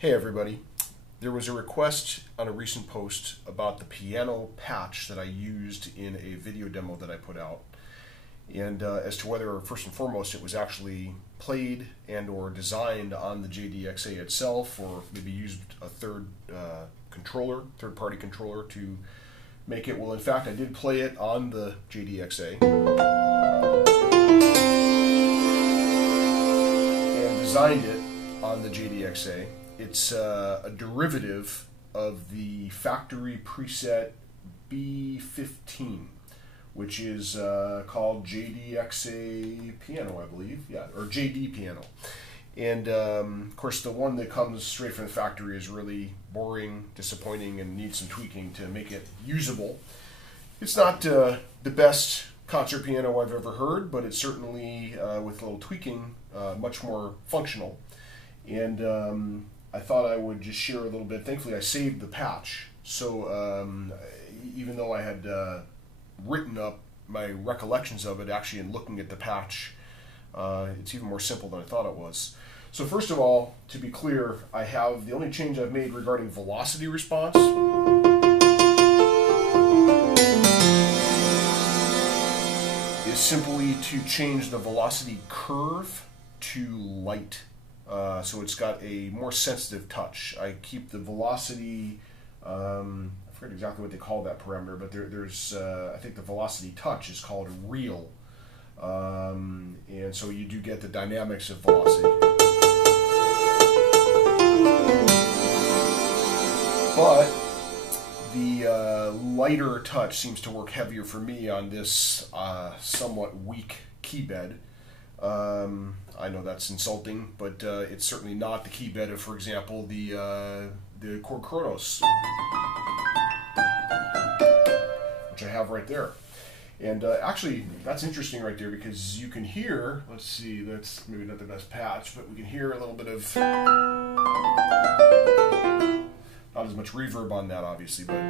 Hey everybody, there was a request on a recent post about the piano patch that I used in a video demo that I put out, and as to whether, first and foremost, it was actually played and or designed on the JDXA itself, or maybe used a third-party controller to make it. Well, in fact, I did play it on the JDXA and designed it on the JDXA. It's a derivative of the factory preset B15, which is called JDXA piano, I believe. Yeah, or JD piano. And of course, the one that comes straight from the factory is really boring, disappointing, and needs some tweaking to make it usable. It's not the best concert piano I've ever heard, but it's certainly, with a little tweaking, much more functional. And I thought I would just share a little bit. Thankfully, I saved the patch. So even though I had written up my recollections of it, actually in looking at the patch, it's even more simple than I thought it was. So first of all, to be clear, I have the only change I've made regarding velocity response is simply to change the velocity curve to light. So it's got a more sensitive touch. I keep the velocity, I forget exactly what they call that parameter, but there's I think the velocity touch is called real. And so you do get the dynamics of velocity. But the lighter touch seems to work heavier for me on this somewhat weak key bed. I know that's insulting, but it's certainly not the key bed of, for example, the chord Kronos, which I have right there. And actually, that's interesting right there, because you can hear, let's see, that's maybe not the best patch, but we can hear a little bit of, not as much reverb on that, obviously, but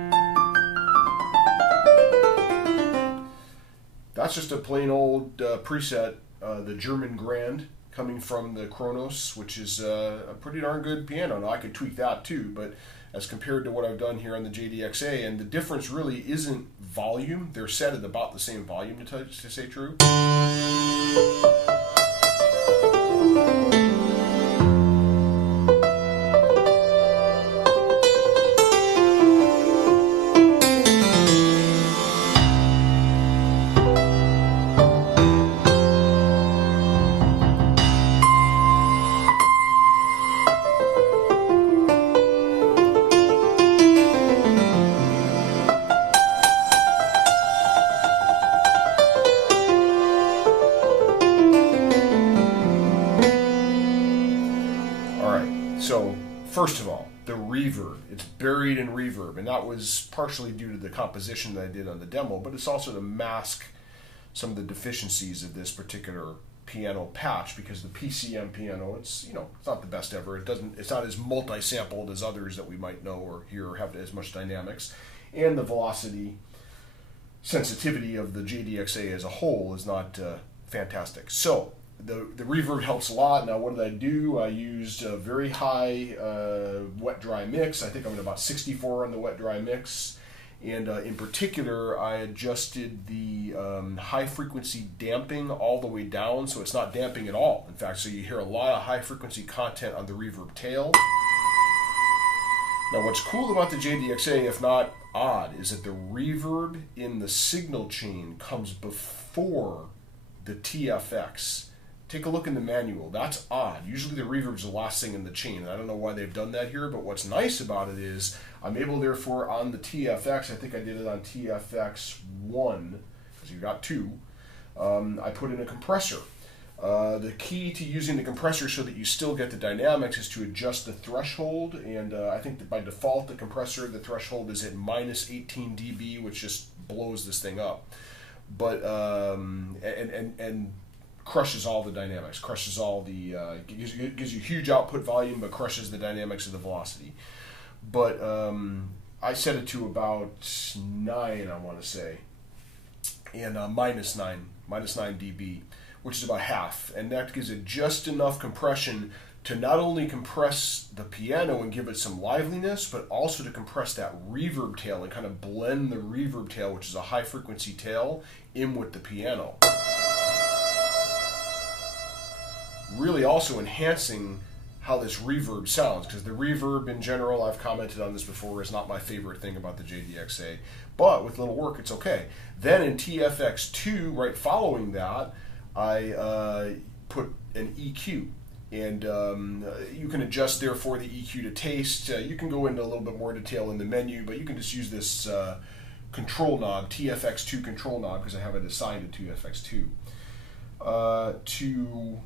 that's just a plain old preset, the German Grand, coming from the Kronos, which is a pretty darn good piano. Now, I could tweak that too, but as compared to what I've done here on the JDXA, and the difference really isn't volume. They're set at about the same volume, to say true. So, first of all, the reverb. It's buried in reverb, and that was partially due to the composition that I did on the demo, but it's also to mask some of the deficiencies of this particular piano patch, because the PCM piano, it's not the best ever. It's not as multi-sampled as others that we might know or hear or have as much dynamics, and the velocity sensitivity of the JDXA as a whole is not fantastic. So the reverb helps a lot. Now, what did I do? I used a very high wet-dry mix. I think I'm at about 64 on the wet-dry mix. And in particular, I adjusted the high-frequency damping all the way down, so it's not damping at all. In fact, so you hear a lot of high-frequency content on the reverb tail. Now, what's cool about the JDXA, if not odd, is that the reverb in the signal chain comes before the TFX. Take a look in the manual. That's odd. Usually the reverb's the last thing in the chain. I don't know why they've done that here, but what's nice about it is I'm able, therefore, on the TFX, I think I did it on TFX 1, because you got 2, I put in a compressor. The key to using the compressor so that you still get the dynamics is to adjust the threshold, and I think that by default the compressor, the threshold is at minus 18 dB, which just blows this thing up. But, and crushes all the dynamics, crushes all the, gives you huge output volume, but crushes the dynamics of the velocity. But I set it to about 9, I want to say, and minus 9 dB, which is about half, and that gives it just enough compression to not only compress the piano and give it some liveliness, but also to compress that reverb tail and kind of blend the reverb tail, which is a high frequency tail, in with the piano. Really also enhancing how this reverb sounds, because the reverb in general, I've commented on this before, is not my favorite thing about the JDXA, but with little work it's okay. Then in TFX2, right following that, I put an EQ, and you can adjust therefore the EQ to taste. You can go into a little bit more detail in the menu, but you can just use this control knob, TFX2 control knob, because I have it assigned to TFX2, to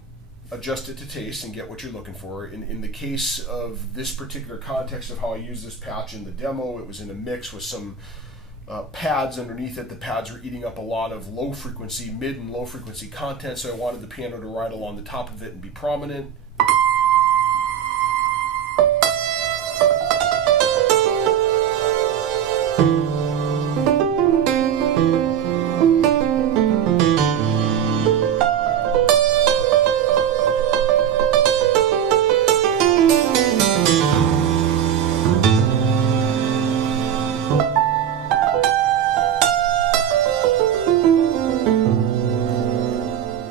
adjust it to taste and get what you're looking for. In the case of this particular context of how I use this patch in the demo, it was in a mix with some pads underneath it. The pads were eating up a lot of low frequency, mid and low frequency content, so I wanted the piano to ride along the top of it and be prominent.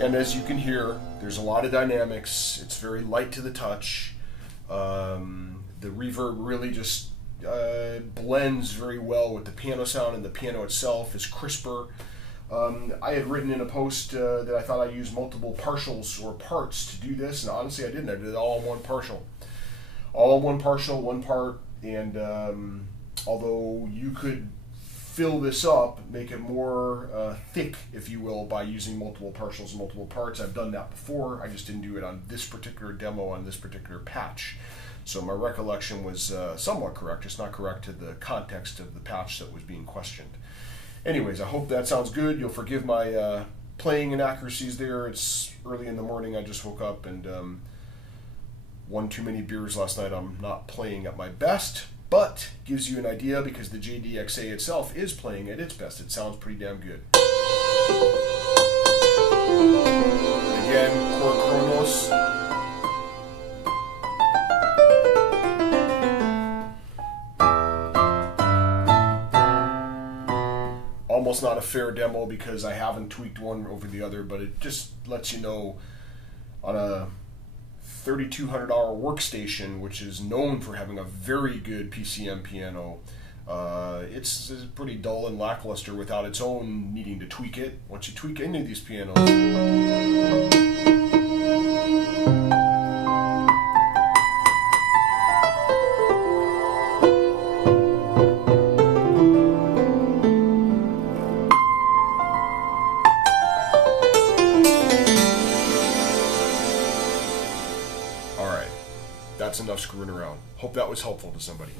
And as you can hear, there's a lot of dynamics. It's very light to the touch. The reverb really just blends very well with the piano sound, and the piano itself is crisper. I had written in a post that I thought I used multiple partials or parts to do this, and honestly I didn't. I did it all in one partial. All in one partial, one part, and although you could fill this up, make it more thick, if you will, by using multiple partials and multiple parts. I've done that before. I just didn't do it on this particular demo, on this particular patch. So my recollection was somewhat correct, just not correct to the context of the patch that was being questioned. Anyways, I hope that sounds good. You'll forgive my playing inaccuracies there. It's early in the morning. I just woke up, and one too many beers last night. I'm not playing at my best, but gives you an idea because the JDXA itself is playing at its best. It sounds pretty damn good. Again, chord chronos. Almost not a fair demo because I haven't tweaked one over the other, but it just lets you know on a $3,200 workstation, which is known for having a very good PCM piano, it's pretty dull and lackluster without its own needing to tweak it. Once you tweak any of these pianos, that's enough screwing around. Hope that was helpful to somebody.